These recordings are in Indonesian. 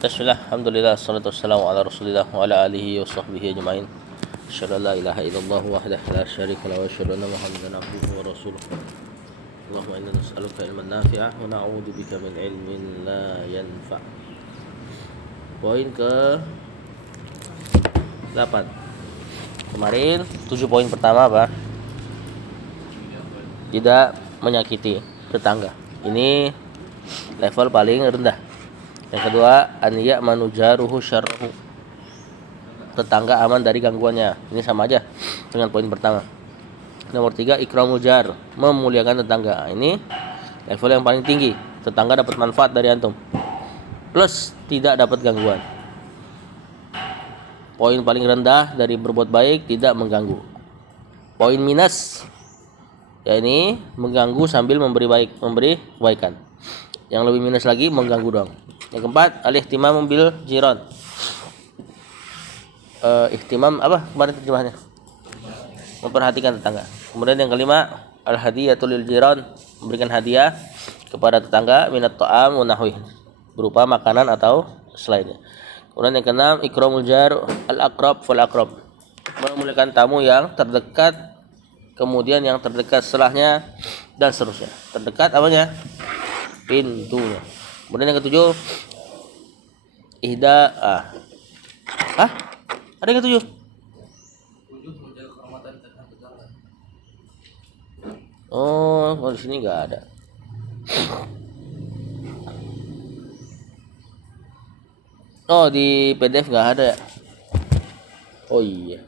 Bismillah, alhamdulillah, salatu wassalamu ala rasulillah wa ala alihi wa sahbihi ajma'in. Asyhadu an la ilaha illallah wahdahu la syarika lahu wa asyhadu anna Muhammadan abduhu wa rasuluh. Allahumma inna nas'aluka ilman nafi'ah wa na'udzu bika min ilmin la yanfa'. Poin ke 8. Kemarin 7 poin pertama apa? Tidak menyakiti tetangga. Ini level paling rendah. Yang kedua, aniya manujaruhu syarruhu. Tetangga aman dari gangguannya. Ini sama aja dengan poin pertama. Nomor 3, ikramul jar, memuliakan tetangga. Ini level yang paling tinggi. Tetangga dapat manfaat dari antum. Plus tidak dapat gangguan. Poin paling rendah dari berbuat baik, tidak mengganggu. Poin minus, ya ini mengganggu sambil memberi kebaikan. Yang lebih minus lagi mengganggu dong. Yang keempat, al-ihtimam bil jiran. Ihtimam apa kemarin terjemahannya? Memperhatikan tetangga. Kemudian yang kelima, al-hadiyatul lil jiran, memberikan hadiah kepada tetangga minat ta'am wa nahwi, berupa makanan atau selainnya. Kemudian yang keenam, ikramul jar al-aqrab fal aqrab, memuliakan tamu yang terdekat, kemudian yang terdekat setelahnya, dan seterusnya. Terdekat apanya? Pintunya. Kemudian yang ketujuh, ada yang ketujuh? Oh, di sini nggak ada. Oh, di PDF nggak ada ya? Oh iya.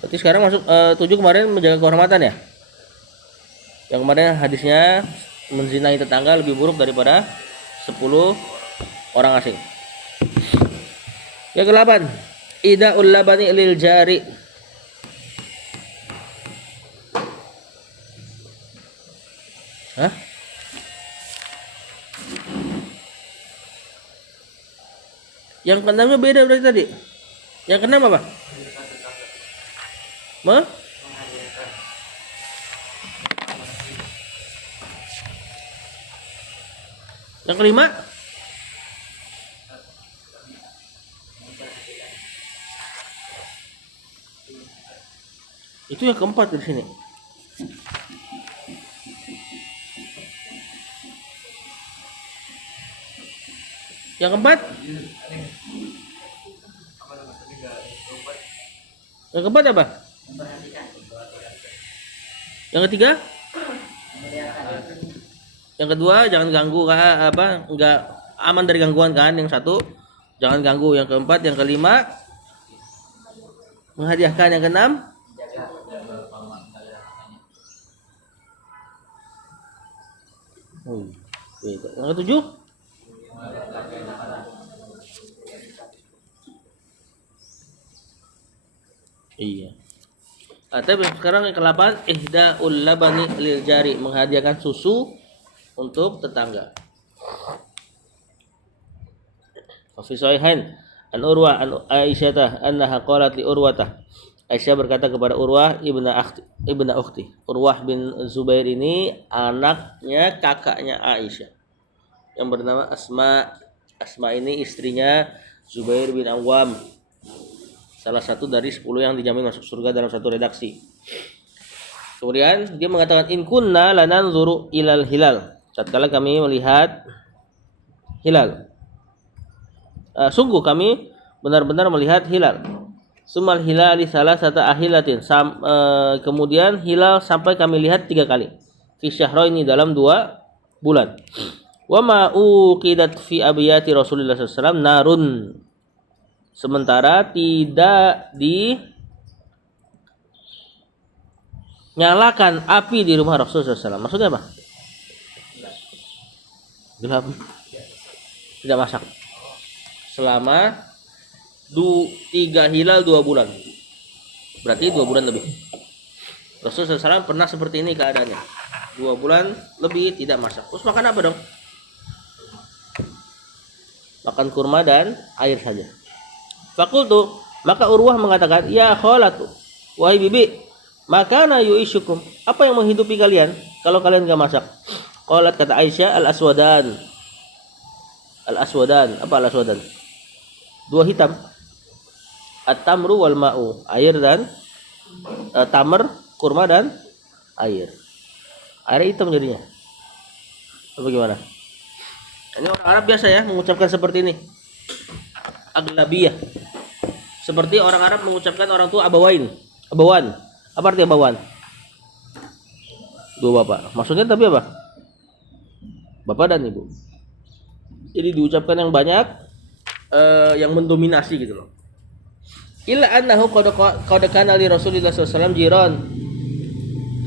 Berarti sekarang masuk 7 kemarin menjaga kehormatan ya? Yang kemarin hadisnya menzinai tetangga lebih buruk daripada 10 orang asing. Yang ke-8, ida'ul labani lil jari. Hah? Yang keenamnya beda berarti tadi. Yang keenam apa? Yang kelima, itu yang keempat di sini. Yang keempat, yang keempat apa? Yang ketiga, yang kedua jangan ganggu, enggak aman dari gangguan kan. Yang satu jangan ganggu. Yang keempat, yang kelima menghadiahkan. Yang keenam yang ketujuh iya. Tapi sekarang yang ke-8, ihda'ul labani lil jari, menghadiahkan susu untuk tetangga. Fi sahihain an Urwah an Aisyah annaha qalat li Urwah. Aisyah berkata kepada Urwah ibnu ukhti. Urwah bin Zubair ini anaknya kakaknya Aisyah yang bernama Asma. Asma ini istrinya Zubair bin Awam, salah satu dari 10 yang dijamin masuk surga dalam satu redaksi. Kemudian dia mengatakan, in kunna lananzuru ilal hilal, tatkala kami melihat hilal, sungguh kami benar-benar melihat hilal. Sumal hilali salasata ahilatin, kemudian hilal sampai kami lihat 3 kali. Fi syahraini, dalam 2 bulan. Wa ma uqidat fi abiyati Rasulullah sallallahu alaihi wasallam narun, sementara tidak dinyalakan api di rumah Rasulullah SAW. Maksudnya apa? Gelap. Tidak masak. Selama 3 hilal 2 bulan. Berarti 2 bulan lebih. Rasulullah SAW pernah seperti ini keadaannya. 2 bulan lebih tidak masak. Terus makan apa dong? Makan kurma dan air saja. Fakultu, maka Urwah mengatakan, ya kholatu, wahai bibi, makana yu'ishukum, apa yang menghidupi kalian kalau kalian gak masak? Qalat kata Aisyah al-aswadan. Al-aswadan, apa al-aswadan? Dua hitam. At-tamru wal ma'u, air dan tamar, kurma dan air. Air hitam jadinya. Apa gimana? Ini orang Arab biasa ya mengucapkan seperti ini. Aglabiyah. Seperti orang Arab mengucapkan orang tua abawain. Abawan. Apa arti abawan? Dua bapak. Maksudnya tapi apa? Bapak dan ibu. Jadi diucapkan yang banyak, yang mendominasi gitu loh. Illa annahu qad kana li Rasulillah SAW jiran.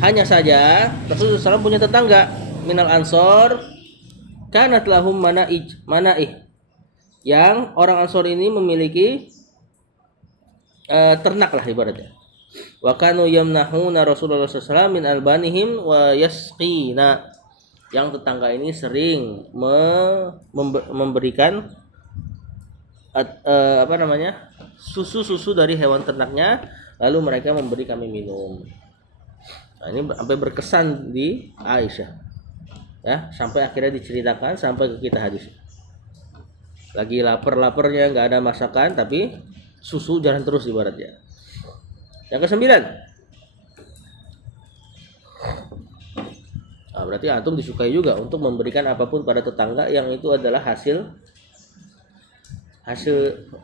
Hanya saja Rasulullah SAW punya tetangga minal ansor kanat lahum manaih. Yang orang Ansor ini memiliki ternak lah ibaratnya. Wa kanu yamnahuna Rasulullah SAW min albanihim wa yasqina. Yang tetangga ini sering memberikan susu dari hewan ternaknya, lalu mereka memberi kami minum. Nah, ini sampai berkesan di Aisyah. Ya, sampai akhirnya diceritakan sampai ke kita hadis. Lagi lapar-laparnya, nggak ada masakan, tapi susu jalan terus ibaratnya. Yang kesembilan, nah, berarti antum disukai juga untuk memberikan apapun pada tetangga yang itu adalah hasil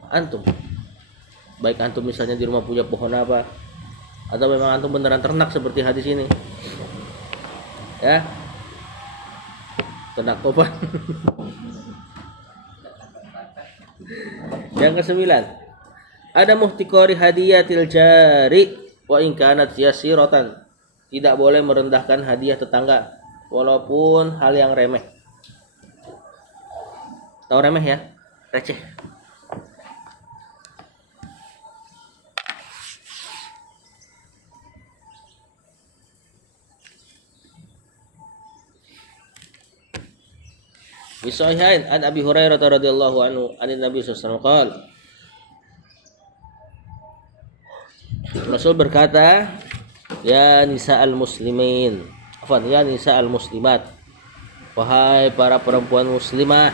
antum. Baik antum misalnya di rumah punya pohon apa, atau memang antum beneran ternak seperti hadis ini. Ya. Ternak topan. Yang kesembilan, ada muhtikori hadiyatil jari wa in kanat yasiratan. Tidak boleh merendahkan hadiah tetangga walaupun hal yang remeh. Tahu remeh ya? Receh. Bisahihain an Abi Hurairah radhiyallahu anhu anin Nabi sallallahu alaihi wasallam. Rasul berkata, ya nisa'al muslimin, ya nisa'al muslimat, wahai para perempuan muslimah,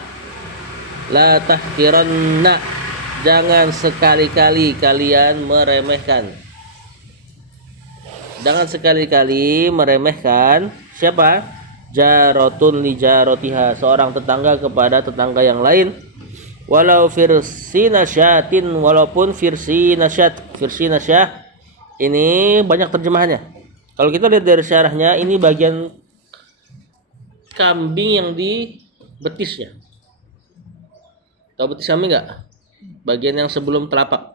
la tahkiranna, jangan sekali-kali kalian meremehkan. Jangan sekali-kali meremehkan siapa? Jaratun li jaratiha, seorang tetangga kepada tetangga yang lain. Walau firsina syatin, walaupun firsina syah ini banyak terjemahannya. Kalau kita lihat dari syarahnya, ini bagian kambing yang di betisnya. Tahu betis kambing enggak? Bagian yang sebelum telapak.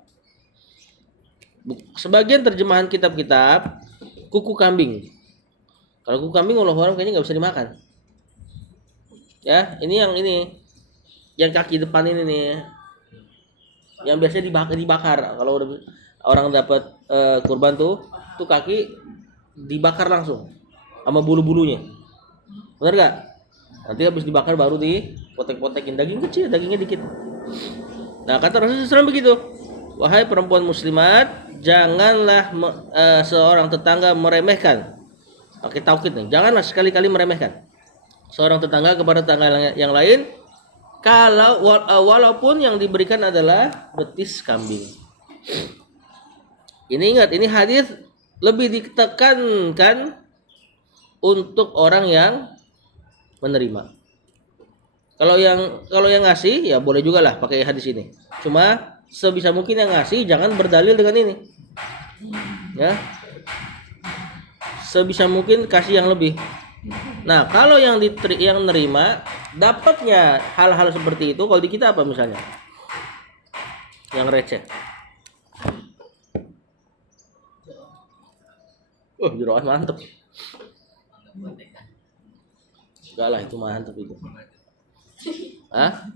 Sebagian terjemahan kitab-kitab kuku kambing. Kalau kuku kambing Allah kayaknya nggak bisa dimakan. Ya, ini yang kaki depan ini nih, yang biasanya dibakar. Kalau orang dapat kurban tuh kaki dibakar langsung sama bulu-bulunya. Benar nggak? Nanti habis dibakar baru dipotek-potekin, daging kecil, dagingnya dikit. Nah, kata Rasulullah SAW begitu. Wahai perempuan muslimat, janganlah seorang tetangga meremehkan. Pakai taukid nih, janganlah sekali-kali meremehkan seorang tetangga kepada tetangga yang lain, kalau walaupun yang diberikan adalah betis kambing. Ini ingat, ini hadis lebih ditekankan untuk orang yang menerima. Kalau yang ngasih ya boleh juga lah pakai hadis ini. Cuma sebisa mungkin yang ngasih jangan berdalil dengan ini. Ya. Sebisa mungkin kasih yang lebih. Nah, kalau yang nerima dapatnya hal-hal seperti itu, kalau di kita apa misalnya? Yang receh. Jeroan mantep. Enggak lah, itu mantep itu. Hah?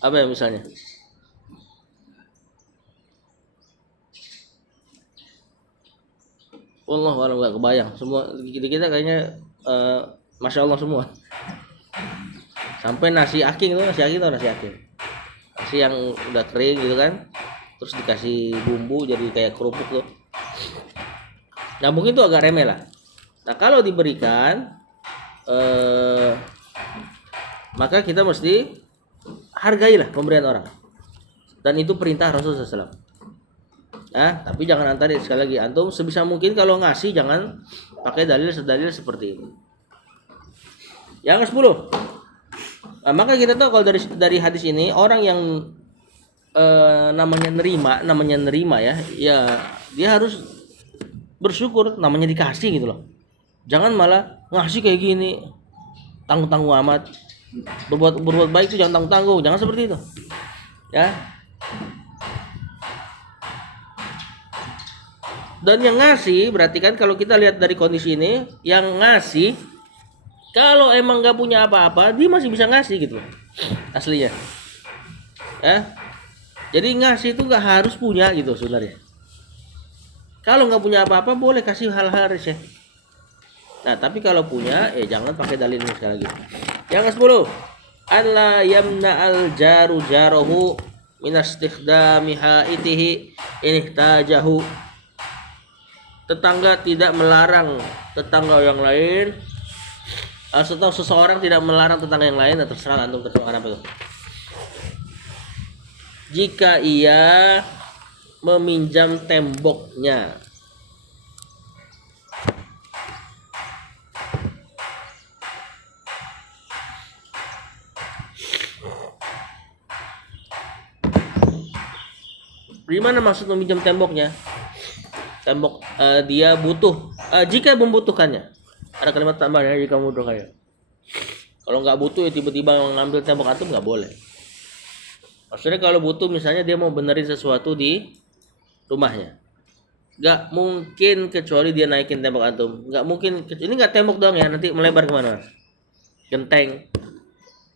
Apa ya misalnya? Allah walau nggak kebayang. Semua kita kayaknya masya Allah semua. Sampai nasi aking itu nasi aking. Nasi yang udah kering gitu kan, terus dikasih bumbu jadi kayak kerupuk tuh. Nah mungkin itu agak remeh lah. Nah, kalau diberikan maka kita mesti hargailah pemberian orang. Dan itu perintah Rasulullah SAW. Nah, tapi jangan antar sekali lagi antum sebisa mungkin kalau ngasih jangan pakai dalil seperti ini. Yang ke-10. Nah, maka kita tahu kalau dari hadis ini orang yang namanya nerima ya dia harus bersyukur namanya dikasih gitu loh. Jangan malah ngasih kayak gini tanggung-tanggung amat. Berbuat baik itu jangan tanggung-tanggung, jangan seperti itu. Ya. Dan yang ngasih berarti kan kalau kita lihat dari kondisi ini, yang ngasih kalau emang nggak punya apa-apa, dia masih bisa ngasih gitu aslinya. Ya. Jadi ngasih itu nggak harus punya gitu sebenarnya. Kalau nggak punya apa-apa boleh kasih hal-hal receh. Nah, tapi kalau punya, jangan pakai dalil ini sekali lagi. Yang ke-10, alla yamna'al jaru jarahu min istikhdami haitihi in ihtajahu. Tetangga tidak melarang tetangga yang lain atau seseorang tidak melarang tetangga yang lain, terserah antum terserah apa itu. Jika ia meminjam temboknya. Gimana maksud meminjam temboknya? Tembok dia butuh jika membutuhkannya. Ada kalimat tambahnya jika membutuhkannya. Kalau nggak butuh ya tiba-tiba mengambil tembok antum nggak boleh. Maksudnya kalau butuh misalnya dia mau benerin sesuatu di rumahnya, nggak mungkin kecuali dia naikin tembok antum. Nggak mungkin ini nggak tembok doang ya, nanti melebar kemana? Genteng.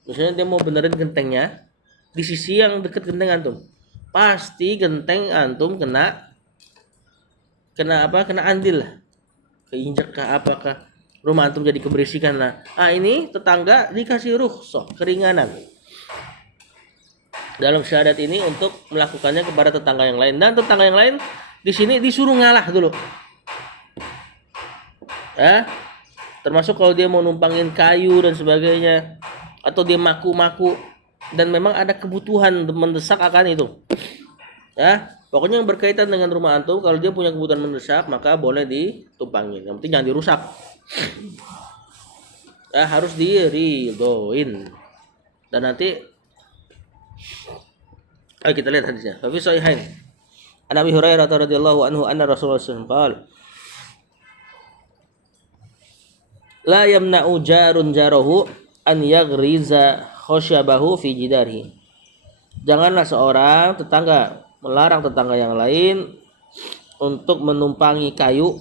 Misalnya dia mau benerin gentengnya di sisi yang dekat genteng antum, pasti genteng antum kena andil lah, keinjak kah apakah rumah antum jadi keberisikan lah. Ini tetangga dikasih rukhsah keringanan dalam syahadat ini untuk melakukannya kepada tetangga yang lain, dan tetangga yang lain di sini disuruh ngalah dulu. Termasuk kalau dia mau numpangin kayu dan sebagainya, atau dia maku-maku dan memang ada kebutuhan mendesak akan itu. Pokoknya yang berkaitan dengan rumah antum, kalau dia punya kebutuhan mendesak maka boleh ditumpangin. Yang penting jangan dirusak. Harus diridoin. Dan nanti ayo kita lihat hadisnya. Fi sahihain. An Abi Hurairah radhiyallahu anhu anna Rasulullah sallallahu alaihi wasallam la yamna'u jarun jarahu an yaghriza khasyabahu fi jidarihi. Janganlah seorang tetangga melarang tetangga yang lain untuk menumpangi kayu,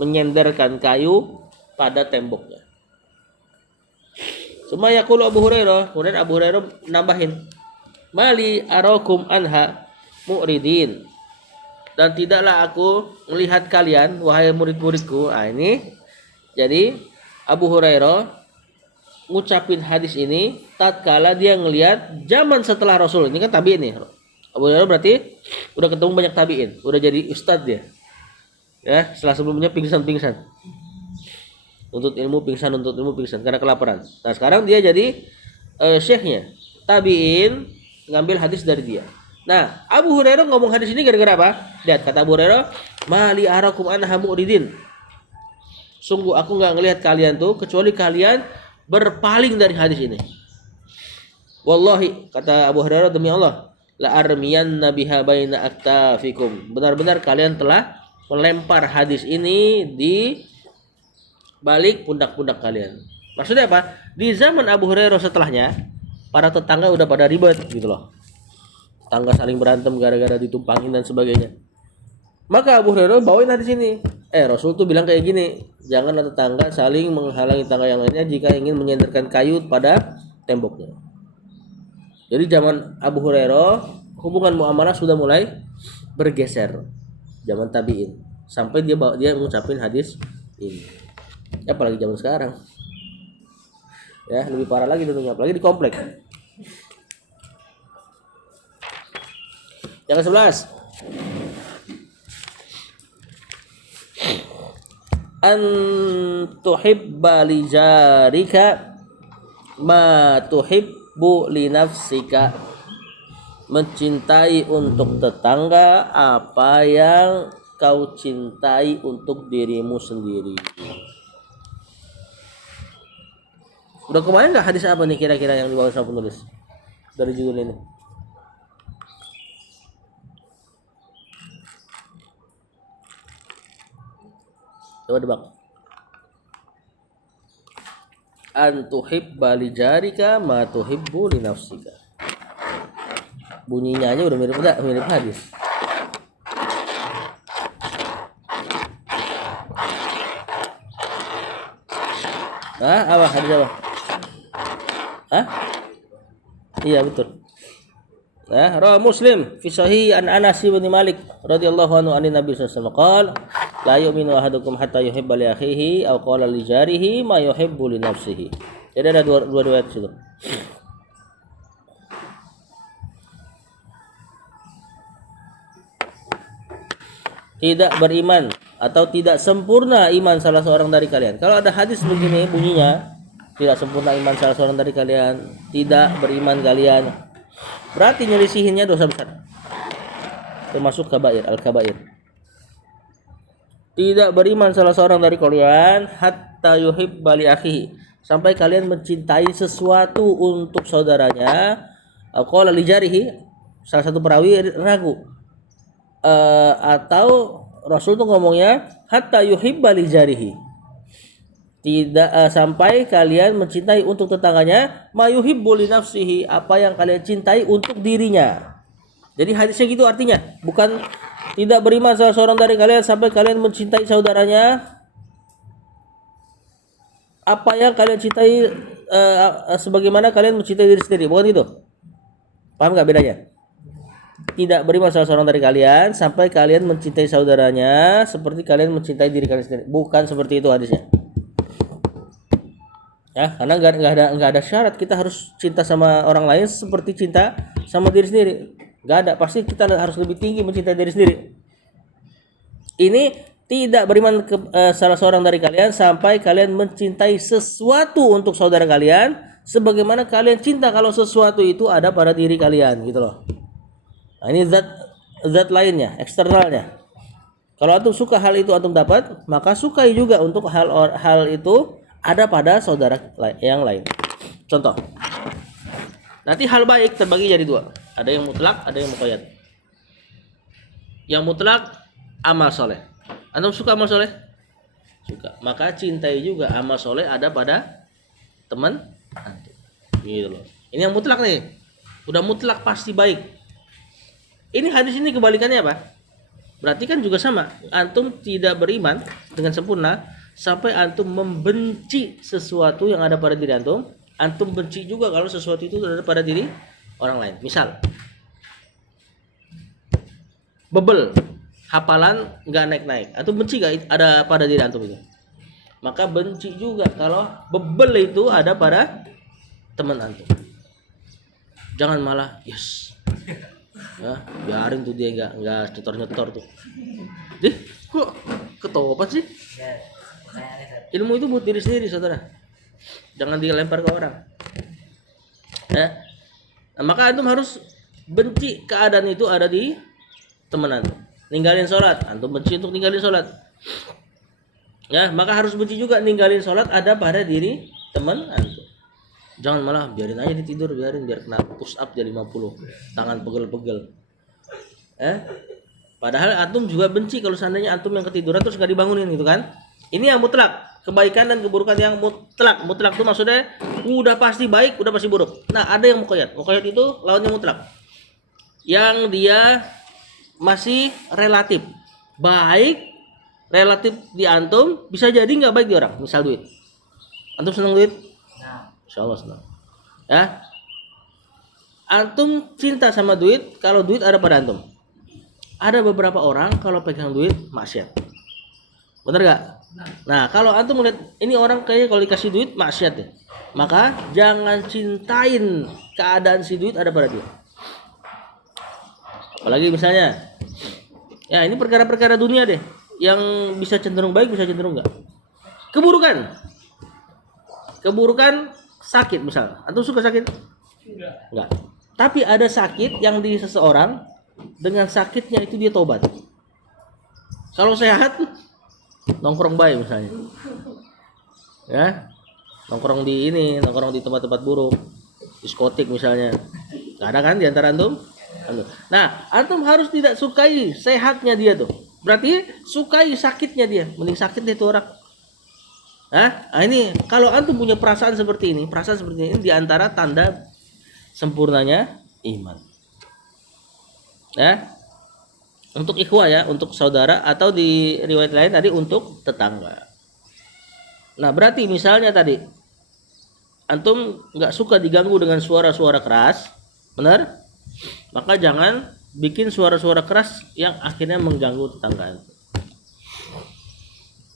menyenderkan kayu pada temboknya. Summa yaqulu Abu Hurairah, kemudian Abu Hurairah nambahin, mali arakum anha mu'ridin. Dan tidaklah aku melihat kalian wahai murid-muridku. Ini jadi Abu Hurairah ngucapin hadis ini tatkala dia ngelihat zaman setelah Rasul. Ini kan tabi'in nih. Abu Hurairah berarti udah ketemu banyak tabi'in, udah jadi ustadz dia. Ya, setelah sebelumnya pingsan. Untuk ilmu pingsan karena kelaparan. Nah, sekarang dia jadi syekhnya. Tabi'in ngambil hadis dari dia. Nah, Abu Hurairah ngomong hadis ini gara-gara apa? Lihat kata Abu Hurairah, mali arakum anha mu'ridin. Sungguh aku enggak ngelihat kalian tuh kecuali kalian berpaling dari hadis ini. Wallahi, kata Abu Hurairah, demi Allah, la armiyanna biha baina aktafikum. Benar-benar kalian telah melempar hadis ini di balik pundak-pundak kalian. Maksudnya apa? Di zaman Abu Hurairah setelahnya, para tetangga udah pada ribet gitu loh. Tetangga saling berantem gara-gara ditumpangin dan sebagainya. Maka Abu Hurairah bawain hadis ini. Rasul tuh bilang kayak gini, janganlah tetangga saling menghalangi tetangga yang lainnya jika ingin menyenderkan kayu pada temboknya. Jadi zaman Abu Hurairah hubungan muamalah sudah mulai bergeser. Zaman tabi'in sampai dia mengucapin hadis ini. Apalagi zaman sekarang. Ya, lebih parah lagi tentunya, apalagi di komplek. Yang ke-11. an tuhibba li jarika ma tuhibbu li nafsika, mencintai untuk tetangga apa yang kau cintai untuk dirimu sendiri. Udah kebayang nggak hadis apa nih kira-kira yang dibawa sama penulis dari judul ini? Coba debak. An tuhibba li jarika ma tuhibbu li nafsika. Bunyinya aja udah mirip hadis. Apa hadis apa? Iya betul. Rawi Muslim fi sahih an Anas bin Malik radhiyallahu anhu anin Nabi sallallahu alaihi wasallam qala la yu'minu ahadukum hatta yuhibba li akhihi aw qala li jarihi ma yuhibbu li nafsihi. Jadi ada dua riwayat situ. Tidak beriman atau tidak sempurna iman salah seorang dari kalian. Kalau ada hadis begini bunyinya, tidak sempurna iman salah seorang dari kalian, tidak beriman kalian, berarti nyelisihinnya dosa besar, termasuk kabair, al-kabair. Tidak beriman salah seorang dari kalian hatta yuhibba li akhihi, sampai kalian mencintai sesuatu untuk saudaranya. Qala li jarihi, salah satu perawi ragu. Atau Rasul tuh ngomongnya hatta yuhibba li jarihi, tidak sampai kalian mencintai untuk tetangganya ma yuhibbu li nafsihi, apa yang kalian cintai untuk dirinya. Jadi hadisnya gitu artinya, bukan tidak beriman salah seorang dari kalian sampai kalian mencintai saudaranya apa yang kalian cintai sebagaimana kalian mencintai diri sendiri, bukan itu. Paham nggak bedanya? Tidak beriman salah seorang dari kalian sampai kalian mencintai saudaranya seperti kalian mencintai diri kalian sendiri, bukan seperti itu hadisnya. Ya, karena nggak ada syarat kita harus cinta sama orang lain seperti cinta sama diri sendiri. Nggak ada, pasti kita harus lebih tinggi mencintai diri sendiri. Ini tidak beriman salah seorang dari kalian sampai kalian mencintai sesuatu untuk saudara kalian sebagaimana kalian cinta kalau sesuatu itu ada pada diri kalian, gitu loh. Nah, ini zat lainnya, eksternalnya. Kalau antum suka hal itu antum dapat, maka sukai juga untuk hal itu ada pada saudara yang lain. Contoh. Nanti hal baik terbagi jadi dua. Ada yang mutlak, ada yang muqayyad. Yang mutlak amal soleh. Antum suka amal soleh? Suka. Maka cintai juga amal soleh ada pada teman antum. Gitu loh. Ini yang mutlak nih. Udah mutlak pasti baik. Ini hadis ini kebalikannya apa? Berarti kan juga sama. Antum tidak beriman dengan sempurna sampai antum membenci sesuatu yang ada pada diri antum. Antum benci juga kalau sesuatu itu ada pada diri orang lain. Misal, bebel, hafalan nggak naik-naik. Antum benci nggak ada pada diri antum itu? Maka benci juga kalau bebel itu ada pada teman antum. Jangan malah yes. Ya, biarin tuh dia nggak nyetor tuh. Dih, kok ketopat sih? Ilmu itu buat diri sendiri, saudara. Jangan dilempar ke orang. Ya. Nah, maka antum harus benci keadaan itu ada di teman antum. Ninggalin sholat, antum benci untuk ninggalin sholat. Ya, maka harus benci juga ninggalin sholat ada pada diri teman antum. Jangan malah biarin aja dia tidur, biar kena push up jadi 50, tangan pegel-pegel. Padahal antum juga benci kalau seandainya antum yang ketiduran terus gak dibangunin gitu kan. Ini yang mutlak, kebaikan dan keburukan yang mutlak. Mutlak itu maksudnya udah pasti baik, udah pasti buruk. Nah, ada yang muqayyad. Muqayyad itu lawannya mutlak. Yang dia masih relatif baik, relatif di antum, bisa jadi nggak baik di orang. Misal duit. Antum senang duit? Insyaallah senang. Ya. Antum cinta sama duit kalau duit ada pada antum. Ada beberapa orang kalau pegang duit maksiat. Benar gak? Nah, kalau antum melihat ini orang kayaknya kalau dikasih duit maksiat ya, maka jangan cintain keadaan si duit ada pada dia. Apalagi misalnya, ya ini perkara-perkara dunia deh. yang bisa cenderung baik, bisa cenderung enggak. Keburukan sakit misalnya. Antum suka sakit? Enggak. Tapi ada sakit yang di seseorang, dengan sakitnya itu dia tobat. Kalau sehat nongkrong baik misalnya. Ya. Nongkrong di tempat-tempat buruk. Diskotik misalnya. Enggak ada kan di antara antum? Nah, antum harus tidak sukai sehatnya dia tuh. Berarti sukai sakitnya dia. Mending sakit dia tuh orang. Nah, ini kalau antum punya perasaan seperti ini di antara tanda sempurnanya iman. Ya. Untuk ikhwah ya, untuk saudara, atau di riwayat lain tadi untuk tetangga. Nah, berarti misalnya tadi antum nggak suka diganggu dengan suara-suara keras, benar? Maka jangan bikin suara-suara keras yang akhirnya mengganggu tetangga antum.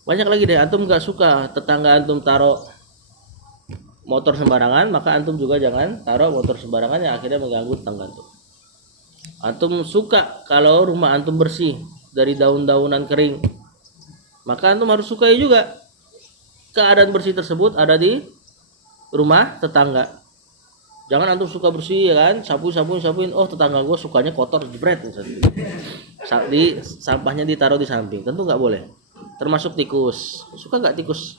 Banyak lagi deh, antum nggak suka tetangga antum taruh motor sembarangan, maka antum juga jangan taruh motor sembarangan yang akhirnya mengganggu tetangga antum. Antum suka kalau rumah antum bersih dari daun-daunan kering, maka antum harus sukai juga keadaan bersih tersebut ada di rumah tetangga. Jangan antum suka bersih ya kan, sapuin, oh tetangga gue sukanya kotor, jebret misalnya. Di sampahnya ditaruh di samping, tentu nggak boleh. Termasuk tikus. Suka nggak tikus?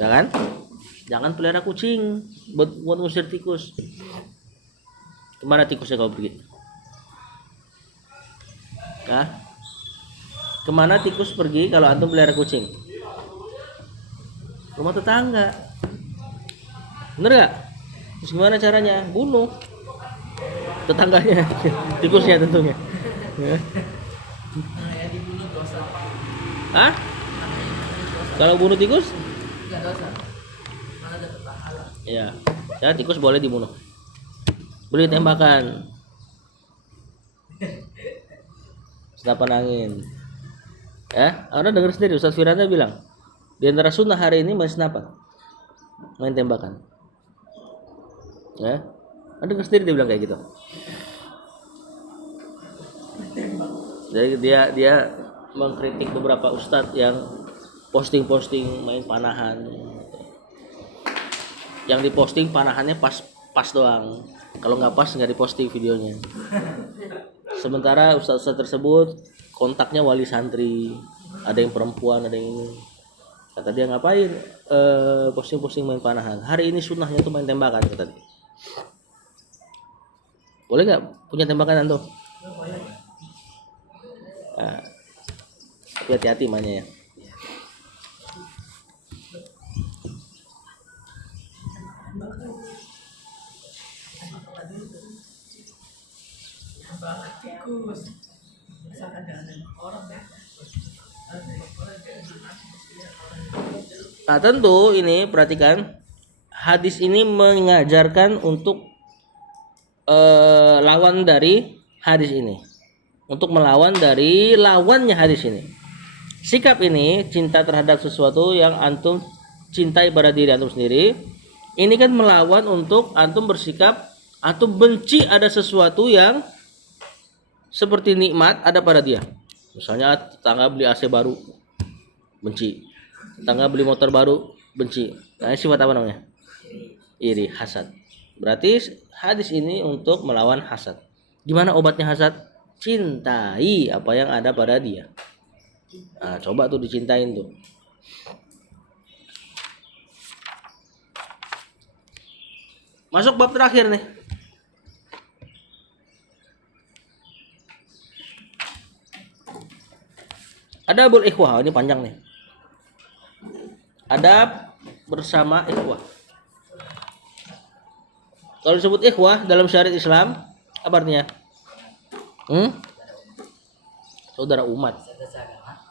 Jangan pelihara kucing buat ngusir tikus. Kemana tikusnya kau pergi? Kemana tikus pergi kalau antum pelihara kucing? Rumah tetangga. Bener gak? Terus gimana caranya? Bunuh tetangganya, tikusnya tentunya. Hah? Kalau bunuh tikus? Ya, tikus boleh dibunuh. Beli tembakan. Senapan angin. Ya, orang dengar sendiri Ustaz Firanda bilang, di antara sunnah hari ini main senapan. Main tembakan. Ya. Anda dengar sendiri dia bilang kayak gitu. Jadi dia mengkritik beberapa ustadz yang posting main panahan. Yang diposting panahannya pas doang. Kalau nggak pas nggak diposting videonya. Sementara ustadz tersebut kontaknya wali santri, ada yang perempuan, ada yang ini. Kata dia ngapain posting main panahan. Hari ini sunnahnya tuh main tembakan kata dia. Boleh nggak punya tembakan antum? Nah, hati-hati mainnya ya. Nah, tentu ini perhatikan, hadis ini mengajarkan untuk lawan dari hadis ini, untuk melawan dari lawannya hadis ini. Sikap ini, cinta terhadap sesuatu yang antum cintai pada diri antum sendiri, ini kan melawan untuk antum bersikap antum benci ada sesuatu yang seperti nikmat ada pada dia. Misalnya tetangga beli AC baru, benci. Tetangga beli motor baru, benci. Nah, sifat apa namanya? Iri, hasad. Berarti hadis ini untuk melawan hasad. Gimana obatnya hasad? Cintai apa yang ada pada dia. Nah, coba tuh dicintain tuh. Masuk bab terakhir nih. Adabul ikhwah, ini panjang nih. Adab bersama ikhwah. Kalau disebut ikhwah dalam syariat Islam, apa artinya? Saudara umat.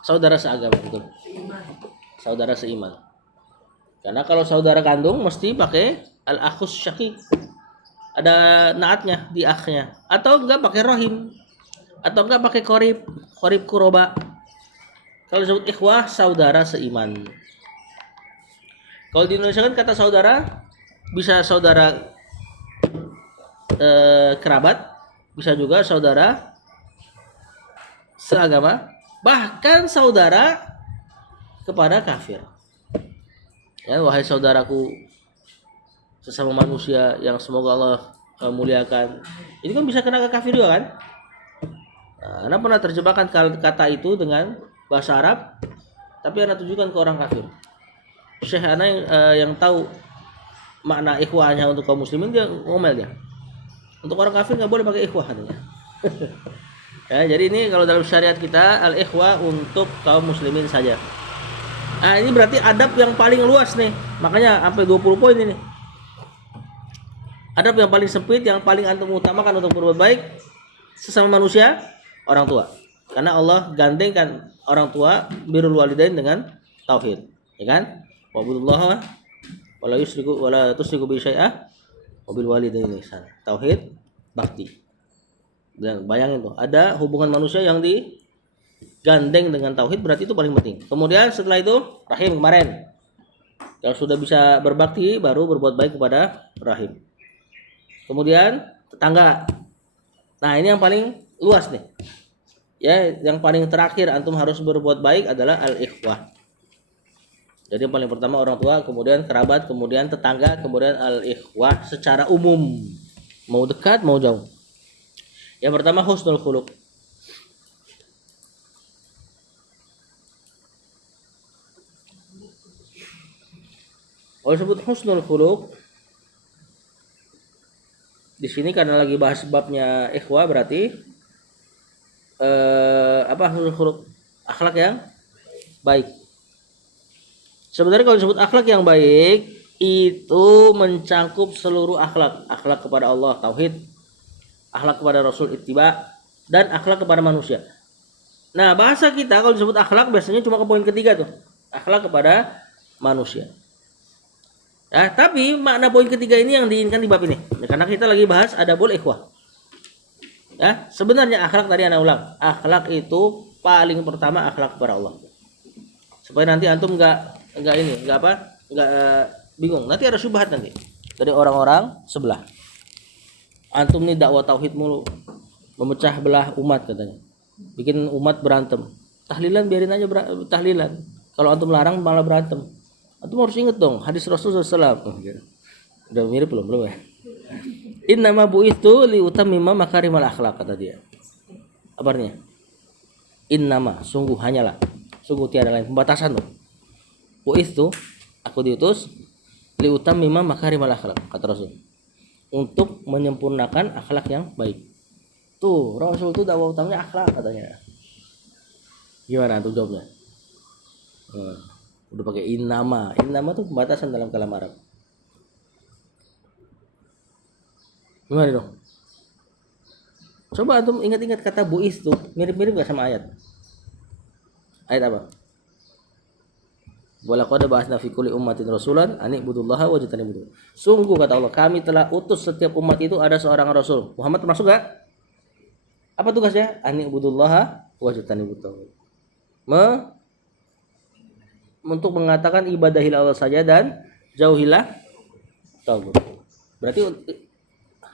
Saudara seagama, betul. Saudara seiman. Karena kalau saudara kandung mesti pakai al-akhus syaqiq. Ada naatnya di akhnya. Atau enggak pakai rohim. Atau enggak pakai qorib kuroba. Kalau disebut ikhwah, saudara seiman. Kalau di Indonesia kan kata saudara bisa saudara kerabat, bisa juga saudara seagama, bahkan saudara kepada kafir. Ya, wahai saudaraku sesama manusia yang semoga Allah muliakan. Ini kan bisa kena ke kafir juga kan? Nah, Anda pernah terjebakkan kata itu dengan bahasa Arab, tapi Anda tujukan ke orang kafir. Syekh Anda yang tahu makna ikhwahnya untuk kaum muslimin, dia ngomel dia. Untuk orang kafir nggak boleh pakai ikhwah katanya. Ya, jadi ini kalau dalam syariat kita al-ikhwah untuk kaum muslimin saja. Nah, ini berarti adab yang paling luas nih. Makanya sampai 20 poin ini. Adab yang paling sempit, yang paling antum utamakan untuk berbuat baik sesama manusia, orang tua. Karena Allah gandengkan orang tua birrul walidain dengan tauhid, ya kan? Wa'budullaha wa la yusyriku wa la tusyriku bi syai'a wa bil walidaini ihsana. Tauhid, bakti. Dan bayangin tuh, ada hubungan manusia yang digandeng dengan tauhid, berarti itu paling penting. Kemudian setelah itu rahim kemarin. Kalau sudah bisa berbakti baru berbuat baik kepada rahim. Kemudian tetangga. Nah, ini yang paling luas nih. Ya, yang paling terakhir antum harus berbuat baik adalah al-ikhwah. Jadi yang paling pertama orang tua, kemudian kerabat, kemudian tetangga, kemudian al-ikhwah secara umum. Mau dekat, mau jauh. Yang pertama husnul khuluq. Kalau disebut husnul khuluq di sini karena lagi bahas babnya ikhwah, berarti husnul khuluq, akhlak yang baik. Sebenarnya kalau disebut akhlak yang baik itu mencakup seluruh akhlak, akhlak kepada Allah tauhid, akhlak kepada Rasul ittiba, dan akhlak kepada manusia. Nah, bahasa kita kalau disebut akhlak biasanya cuma ke poin ketiga tuh, akhlak kepada manusia. Nah, tapi makna poin ketiga ini yang diinginkan di bab ini. Karena kita lagi bahas adabul ikhwah. Ya, sebenarnya akhlak tadi ana ulang. Akhlak itu paling pertama akhlak kepada Allah. Supaya nanti antum enggak bingung. Nanti ada syubhat nanti dari orang-orang sebelah. Antum nih dakwah tauhid mulu, memecah belah umat katanya. Bikin umat berantem. Tahlilan biarin aja tahlilan. Kalau antum larang malah berantem. Antum harus ingat dong hadis Rasulullah SAW. Udah mirip belum ya? Innama bu'itsu liutammima makarimal akhlak, kata dia. Apa artinya? Innama, sungguh hanyalah, sungguh tiada lain, pembatasan loh. Bu'itsu, aku diutus liutammima makarimal akhlak, kata Rasul. Untuk menyempurnakan akhlak yang baik. Tuh, Rasul itu dakwah utamanya akhlak katanya. Gimana tuh jawabnya? Udah pakai innama. Innama tuh pembatasan dalam kalam Arab. Gimana dong? Coba antum ingat-ingat kata bu'is tuh, mirip-mirip gak sama ayat? Ayat apa? Walaqad ba'atsna fi kulli ummatin rasulan an ibudullaha wajtanibuh. Sungguh kata Allah, kami telah utus setiap umat itu ada seorang rasul. Muhammad termasuk gak? Apa tugasnya? An ibudullaha wajtanibuh. Untuk mengatakan ibadahilah Allah saja dan jauhilah tagut. Berarti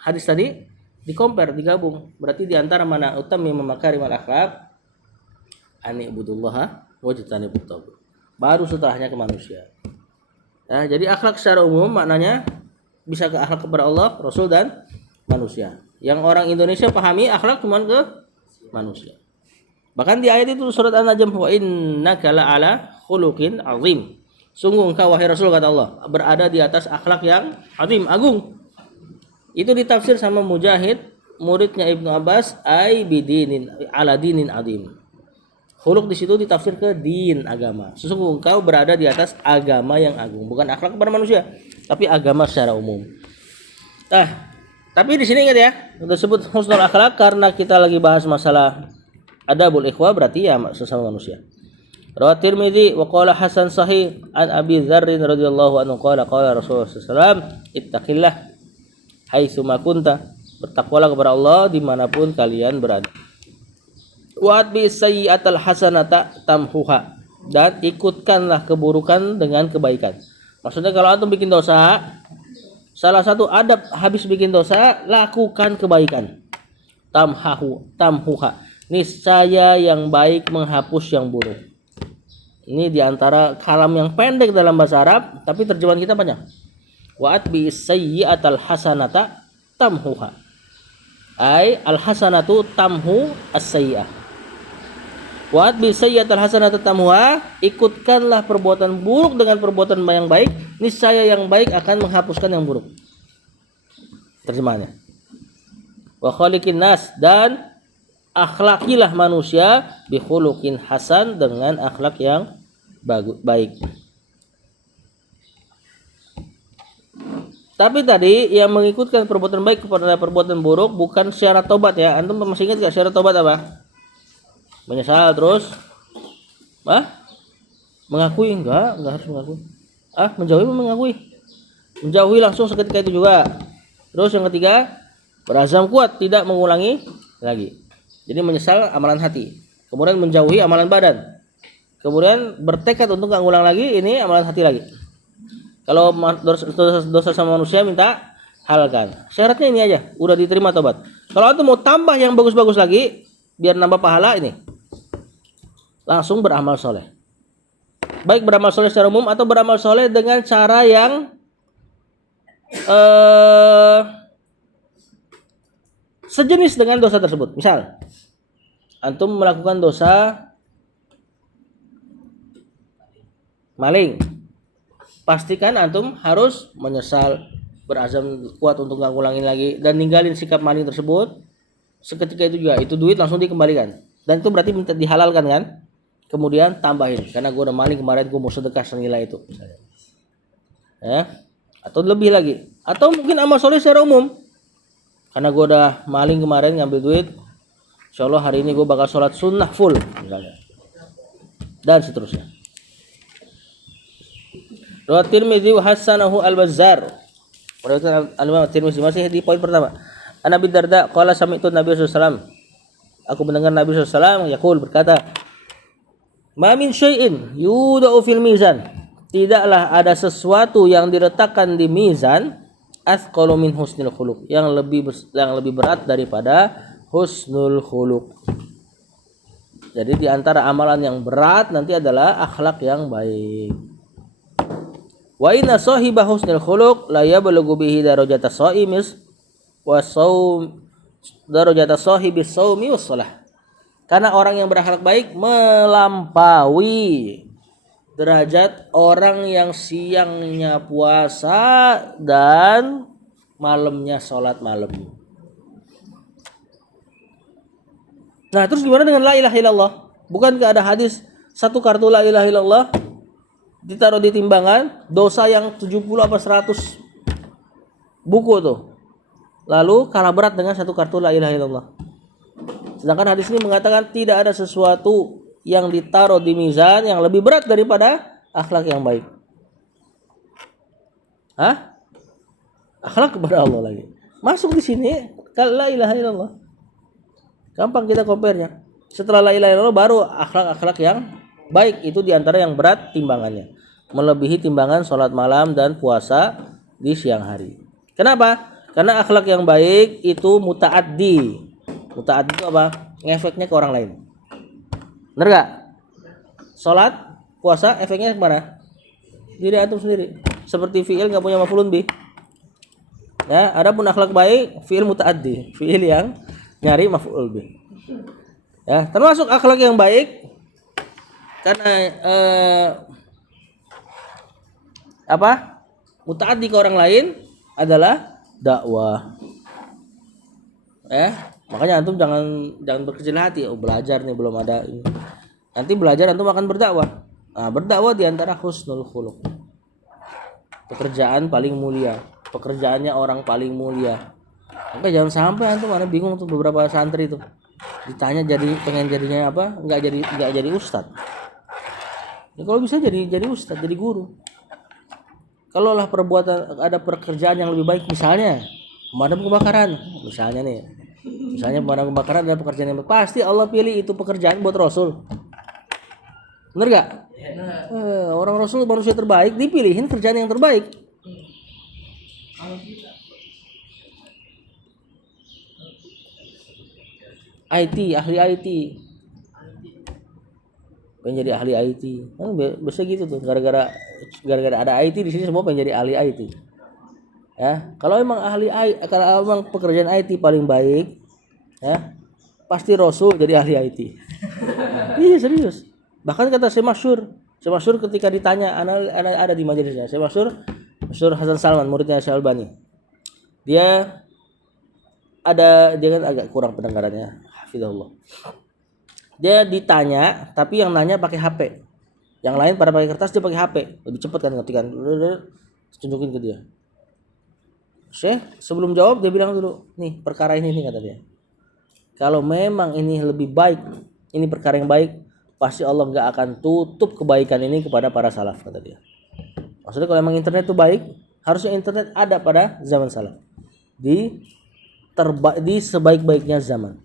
hadis tadi di-compare, digabung. Berarti di antara mana utami memakarimal akhlak ani ibudullaha wajtanibut tagut. Baru setelahnya ke manusia. Nah, jadi akhlak secara umum maknanya bisa ke akhlak kepada Allah, Rasul dan manusia. Yang orang Indonesia pahami akhlak cuma ke manusia. Bahkan di ayat itu surat An-Najm, wa innaka la'ala khuluqin azim. Sungguh engkau wahai Rasul, kata Allah, berada di atas akhlak yang azim, agung. Itu ditafsir sama Mujahid, muridnya Ibnu Abbas, ai bidinin ala dinin azim. Khuluq di situ ditafsir ke din, agama. Sesungguh engkau berada di atas agama yang agung, bukan akhlak kepada manusia, tapi agama secara umum. Tapi di sini ingat ya, disebut husnul akhlak karena kita lagi bahas masalah adabul ikhwah, berarti ya sesama manusia. Rawat Tirmidzi wa qala hasan sahih an Abi Dzar radhiyallahu anhu qala Rasulullah sallallahu alaihi wasallam ittaqillah haitsu ma kunta, bertakwalah kepada Allah dimanapun kalian berada. Wa atbi sayyi'atal hasanata tamhuha, dan ikutkanlah keburukan dengan kebaikan. Maksudnya kalau antum bikin dosa, salah satu adab habis bikin dosa, lakukan kebaikan. Tamhuha, niscaya yang baik menghapus yang buruk. Ini diantara kalam yang pendek dalam bahasa Arab, tapi terjemahan kita banyak. Wa atbi sayyi'atal hasanata tamhuha. Ai al hasanatu tamhu as-sayyi'ah. Wa atbi sayyi'atal hasanata tamhuha, ikutkanlah perbuatan buruk dengan perbuatan yang baik, niscaya yang baik akan menghapuskan yang buruk. Terjemahannya. Wa khaliqin nas, dan akhlakilah manusia bi khuluqin hasan, dengan akhlak yang baik. Tapi tadi yang mengikutkan perbuatan baik kepada perbuatan buruk bukan syarat tobat ya. Antum masih ingat gak syarat tobat apa? Menyesal terus mengakui? Enggak harus mengakui. Menjauhi mengakui. Menjauhi langsung seketika itu juga. Terus yang ketiga, berazam kuat tidak mengulangi lagi. Jadi menyesal amalan hati. Kemudian menjauhi amalan badan. Kemudian bertekad untuk enggak ngulang lagi, ini amalan hati lagi. Kalau dosa sama manusia minta halalkan. Syaratnya ini aja, udah diterima tobat. Kalau antum mau tambah yang bagus-bagus lagi biar nambah pahala, ini langsung beramal soleh. Baik beramal soleh secara umum atau beramal soleh dengan cara yang sejenis dengan dosa tersebut. Misal antum melakukan dosa maling, pastikan antum harus menyesal, berazam kuat untuk gak ngulangin lagi, dan ninggalin sikap maling tersebut. Seketika itu juga, itu duit langsung dikembalikan, dan itu berarti minta dihalalkan kan. Kemudian tambahin, karena gue udah maling kemarin, gue mau sedekah senilai itu ya. Atau lebih lagi, atau mungkin amal soleh secara umum, karena gue udah maling kemarin ngambil duit, insyaallah hari ini gue bakal sholat sunnah full misalnya, dan seterusnya. Riwayat Tirmidzi wa hasanahu al-Bazzar. Riwayat Al-Imam Tirmidzi, masih di poin pertama. An Abi Darda qala sami'tu Nabi sallallahu alaihi wasallam. Aku mendengar Nabi sallallahu alaihi wasallam yaqul, berkata, "Ma min syai'in yudau fil mizan." Tidaklah ada sesuatu yang diletakkan di mizan athqalu min husnil khuluq, yang lebih berat daripada husnul khuluq. Jadi di antara amalan yang berat nanti adalah akhlak yang baik. Wa inna sahiba husnil khuluq la yablughu bihi darajata shaimis wa shaum darajata sahibis shaumi was shalah. Karena orang yang berakhlak baik melampaui derajat orang yang siangnya puasa dan malamnya sholat malam. Nah, terus gimana dengan la ilaha illallah? Bukankah ada hadis satu kartu la ilaha illallah ditaruh di timbangan dosa yang 70 apa 100 buku tuh, lalu kalah berat dengan satu kartu la ilaha illallah. Sedangkan hadis ini mengatakan tidak ada sesuatu yang ditaruh di mizan yang lebih berat daripada akhlak yang baik. Akhlak kepada Allah lagi masuk di sini. Kalau la ilaha illallah gampang kita compare-nya. Setelah la ilaha illallah baru akhlak-akhlak yang baik, itu diantara yang berat timbangannya, melebihi timbangan sholat malam dan puasa di siang hari. Kenapa? Karena akhlak yang baik itu mutaaddi. Mutaaddi itu apa? Ngefeknya ke orang lain. Bener gak? Sholat, puasa efeknya kemana? Diri antum sendiri. Seperti fi'il gak punya maf'ulun bih. Ya, adapun akhlak baik fi'il mutaaddi, fi'il yang nyari maf'ul bih. Ya, termasuk akhlak yang baik karena mutaaddi ke orang lain adalah dakwah. Makanya antum jangan berkecil hati. Belajar nih belum ada ini. Nanti belajar antum akan berdakwah. Nah, berdakwah diantara husnul khuluq. Pekerjaan paling mulia, pekerjaannya orang paling mulia. Maka jangan sampai antum ada bingung tuh, beberapa santri itu ditanya pengen jadinya apa? Enggak jadi ustadz. Ya, kalau bisa jadi ustadz, jadi guru. Kalau lah ada pekerjaan yang lebih baik, misalnya pemadam kebakaran, misalnya pemadam kebakaran adalah pekerjaan yang baik, pasti Allah pilih itu pekerjaan buat Rasul. Bener gak? Orang Rasul manusia terbaik, dipilihin kerjaan yang terbaik. IT, ahli IT. Pengen jadi ahli IT. Kan biasa gitu tuh. Gara-gara ada IT di sini semua pengen jadi ahli IT. Ya, kalau emang kalau emang pekerjaan IT paling baik, ya, pasti Rasul jadi ahli IT. Iya serius. Bahkan kata Syekh Masyhur ketika ditanya, ada di majelisnya. Syekh Masyhur Hasan Salman, muridnya Syekh Albani. Dia kan agak kurang pendengarannya, hafizahullah. Dia ditanya, tapi yang nanya pakai HP. Yang lain pada pakai kertas, dia pakai HP. Lebih cepat kan ngetikan. Tunjukin ke dia. Syekh sebelum jawab dia bilang dulu, nih perkara ini nih kata dia. Kalau memang ini lebih baik, ini perkara yang baik, pasti Allah nggak akan tutup kebaikan ini kepada para salaf kata dia. Maksudnya kalau memang internet itu baik, harusnya internet ada pada zaman salaf. Di sebaik-baiknya zaman.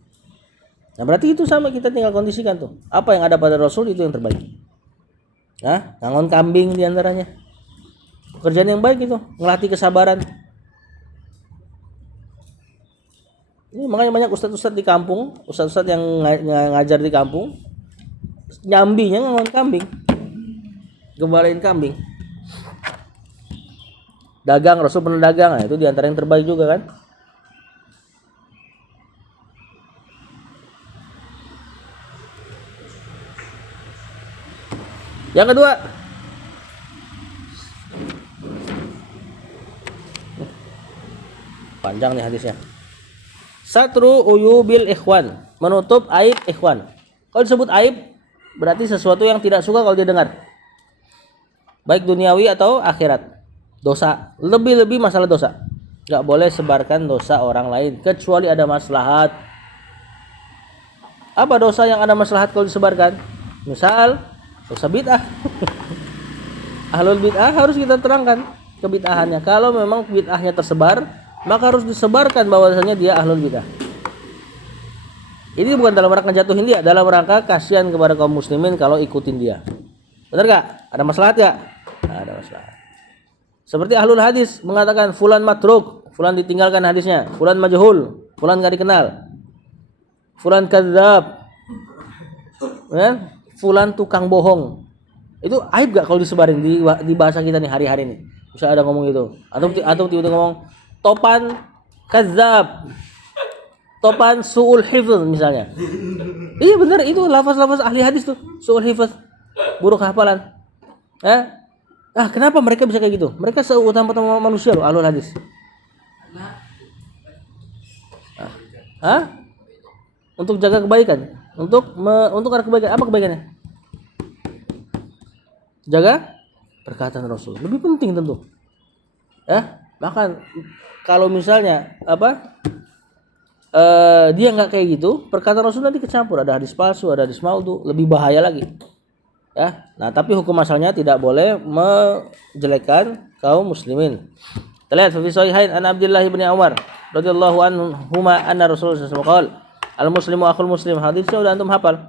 Nah berarti itu sama, kita tinggal kondisikan tuh. Apa yang ada pada Rasul itu yang terbaik. Nah, ngangon kambing diantaranya. Pekerjaan yang baik itu, ngelatih kesabaran. Ini makanya banyak ustadz-ustadz di kampung, ustadz-ustadz yang ngajar di kampung, nyambinya ngangon kambing, gembalain kambing. Dagang, Rasul pernah dagang, nah, itu diantara yang terbaik juga kan. Yang kedua, panjang nih hadisnya. Satru uyubil ikhwan, menutup aib ikhwan. Kalau disebut aib, berarti sesuatu yang tidak suka kalau dia dengar. Baik duniawi atau akhirat. Dosa, lebih-lebih masalah dosa. Gak boleh sebarkan dosa orang lain, kecuali ada maslahat. Apa dosa yang ada maslahat kalau disebarkan? Misal, dosa bid'ah. Ahlul bid'ah harus kita terangkan kebid'ahannya. Kalau memang bid'ahnya tersebar, maka harus disebarkan bahwasanya dia ahlul bid'ah. Ini bukan dalam rangka jatuhin dia, dalam rangka kasihan kepada kaum muslimin kalau ikutin dia. Benar gak? Ada maslahat gak? Nah, ada maslahat. Seperti ahlul hadis mengatakan fulan matruk, fulan ditinggalkan hadisnya, fulan majhul, fulan gak dikenal, fulan kadzab, ya? Fulan tukang bohong. Itu aib gak kalau disebarin di bahasa kita nih hari-hari nih? Bisa ada ngomong gitu. Atau tiba-tiba ngomong topan kadzab, topan su'ul hifz misalnya. Iya benar, itu lafaz-lafaz ahli hadis tuh, su'ul hifz, buruk hafalan. Kenapa mereka bisa kayak gitu? Mereka seutama-utama manusia loh, ahlul hadis. Untuk jaga kebaikan, untuk ada kebaikan. Apa kebaikannya? Jaga perkataan Rasul. Lebih penting tentu. Bahkan kalau misalnya dia nggak kayak gitu, perkataan Rasul nanti kecampur, ada hadis palsu, ada hadis maudhu, lebih bahaya lagi. Nah tapi hukum asalnya tidak boleh menjelekkan kaum muslimin. Kita lihat fi sahihain an Abdullah bin Umar radhiyallahu anhuma anna Rasulullah sallallahu alaihi wasallam al-muslimu akhul muslim. Hadisnya udah antum hafal.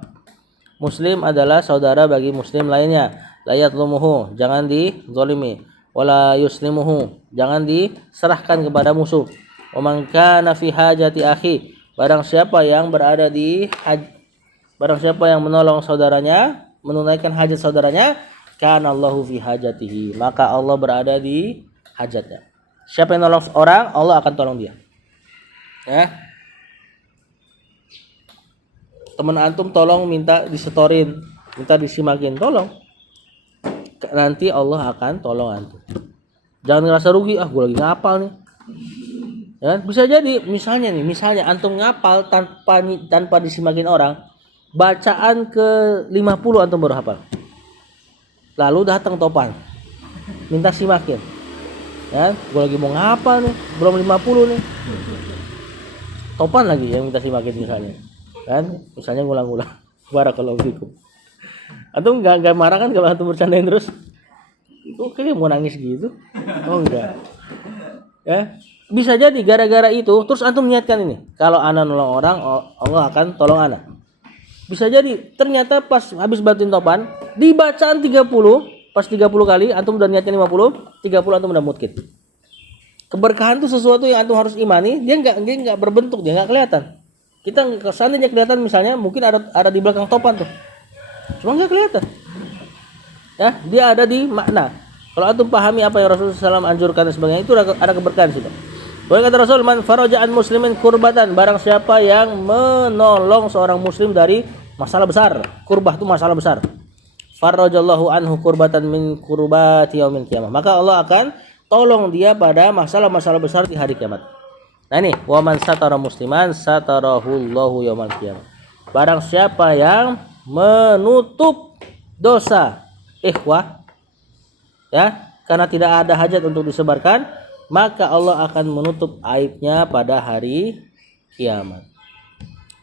Muslim adalah saudara bagi muslim lainnya. La yatlumuhu, jangan dizalimi. Wala yuslimuhu, jangan diserahkan kepada musuh. Wa man kana fi hajati akhi, barang siapa yang menolong saudaranya, menunaikan hajat saudaranya, kana Allahu fi hajatihi, maka Allah berada di hajatnya. Siapa yang nolong orang, Allah akan tolong dia. Teman antum tolong minta disetorin, minta disimakin, tolong. Nanti Allah akan tolong antum. Jangan ngerasa rugi, gue lagi ngapal nih. Bisa jadi misalnya antum ngapal tanpa disimakin orang, bacaan ke 50 antum baru hafal. Lalu datang topan, minta simakin. Gue lagi mau ngapal nih, belum 50 nih. Topan lagi yang minta simakin misalnya. Misalnya ngulang-ngulang. Barakallahu fikum. Antum enggak marah kan kalau antum bercandain terus? Kayaknya mau nangis gitu. Oh enggak. Bisa jadi gara-gara itu terus antum niatkan ini. Kalau ana nolong orang, Allah akan tolong ana. Bisa jadi ternyata pas habis bantuin topan, dibacaan 30, pas 30 kali antum udah niatkan 50, 30 antum udah mungkin. Keberkahan itu sesuatu yang antum harus imani, dia enggak berbentuk, dia enggak kelihatan. Kita seandainya kelihatan misalnya mungkin ada di belakang topan tuh. Cuma nggak kelihatan. Ya, dia ada di makna. Kalau antum pahami apa yang Rasulullah SAW anjurkan dan sebagainya, itu ada keberkahan situ. Boleh kata Rasul, man faraja'an muslimin kurbatan, barang siapa yang menolong seorang muslim dari masalah besar. Kurbah itu masalah besar. Farajallahu anhu kurbatan min kurbati yaumil qiyamah. Maka Allah akan tolong dia pada masalah-masalah besar di hari kiamat. Nah ini, wa man satara musliman satarahullahu yaumal qiyamah. Barang siapa yang menutup dosa ikhwah, ya, karena tidak ada hajat untuk disebarkan, maka Allah akan menutup aibnya pada hari kiamat.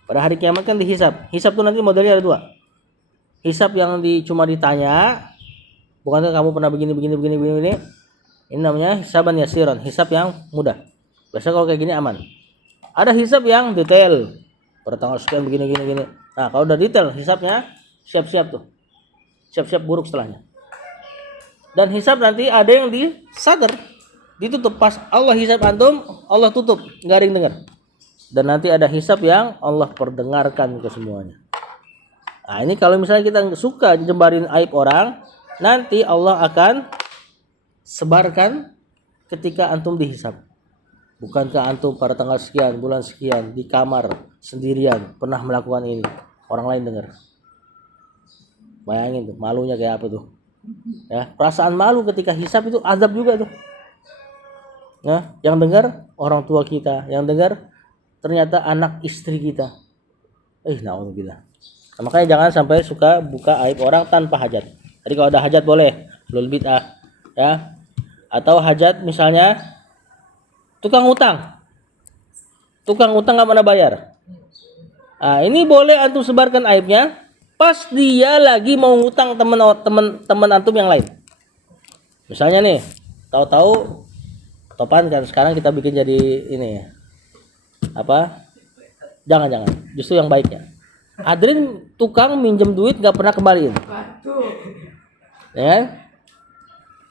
Pada hari kiamat kan dihisab. Hisab itu nanti modelnya ada 2. Hisab yang cuma ditanya, bukankah kamu pernah begini. Ini namanya hisaban yasiran, hisab yang mudah. Biasanya kalau kayak gini aman. Ada hisab yang detail. Pada tanggal sekian begini. Nah, kalau udah detail hisabnya, siap-siap tuh. Siap-siap buruk setelahnya. Dan hisab nanti ada yang disadar, ditutup. Pas Allah hisab antum, Allah tutup, nggak ada yang dengar. Dan nanti ada hisab yang Allah perdengarkan ke semuanya. Nah ini kalau misalnya kita suka jembarin aib orang, nanti Allah akan sebarkan ketika antum dihisab. Bukankah antum pada tanggal sekian, bulan sekian, di kamar sendirian pernah melakukan ini, orang lain dengar. Bayangin tuh, malunya kayak apa tuh. Ya, perasaan malu ketika hisab itu azab juga tuh. Nah, yang dengar orang tua kita, yang dengar ternyata anak istri kita. Naudzubillah. Nah, makanya jangan sampai suka buka aib orang tanpa hajat. Jadi kalau ada hajat boleh, lul bid'ah, ya. Atau hajat misalnya tukang utang. Tukang utang enggak pernah bayar. Nah, ini boleh antum sebarkan aibnya pas dia lagi mau ngutang teman antum yang lain. Misalnya nih, tahu-tahu topan kan sekarang kita bikin jadi ini ya. Apa? Jangan. Justru yang baiknya. Adrin tukang minjem duit nggak pernah kembaliin. Ya kan?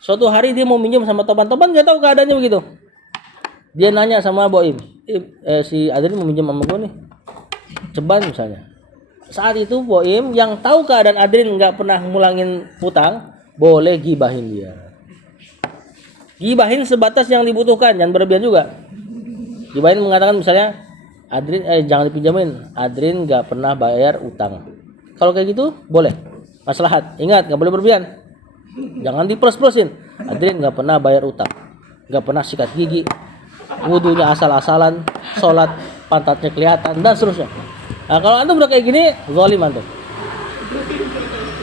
Suatu hari dia mau minjem sama topan nggak tahu keadaannya begitu. Dia nanya sama Boim, si Adrin mau minjem sama gue nih, ceban misalnya. Saat itu Boim yang tahu keadaan Adrin nggak pernah ngulangin hutang, boleh gibahin dia. Gibahin sebatas yang dibutuhkan, jangan berlebihan juga. Gibahin mengatakan misalnya, Adrin jangan dipinjamin, Adrin nggak pernah bayar utang. Kalau kayak gitu boleh, maslahat. Ingat nggak boleh berlebihan. Jangan dipros-prosin. Adrin nggak pernah bayar utang, nggak pernah sikat gigi, wudunya asal-asalan, sholat pantatnya kelihatan dan seterusnya. Nah, kalau antum udah kayak gini, zalim antum.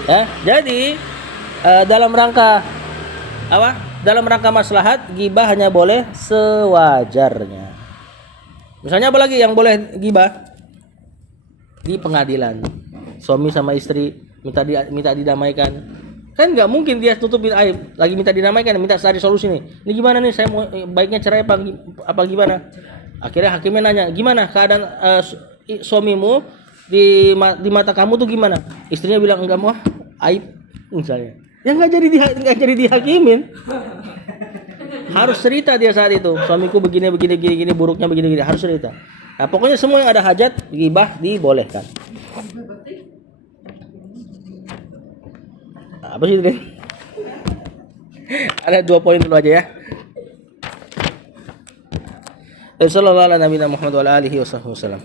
Ya, jadi dalam rangka apa? Dalam rangka maslahat, gibah hanya boleh sewajarnya. Misalnya apa lagi yang boleh gibah? Di pengadilan. Suami sama istri minta didamaikan. Kan nggak mungkin dia tutupin aib, lagi minta dinamaikan, minta cari solusi nih. Ini gimana nih, saya mau baiknya cerai apa gimana? Akhirnya hakimnya nanya, gimana keadaan suamimu di mata kamu tuh gimana? Istrinya bilang enggak mau, aib misalnya. Ya nggak jadi dihakimin. Harus cerita dia saat itu, suamiku begini buruknya begini harus cerita. Nah pokoknya semua yang ada hajat gibah dibolehkan. Apa sih ini? Ada 2 poin dulu aja ya. Sallallahu alaihi Muhammad wa alihi wasallam.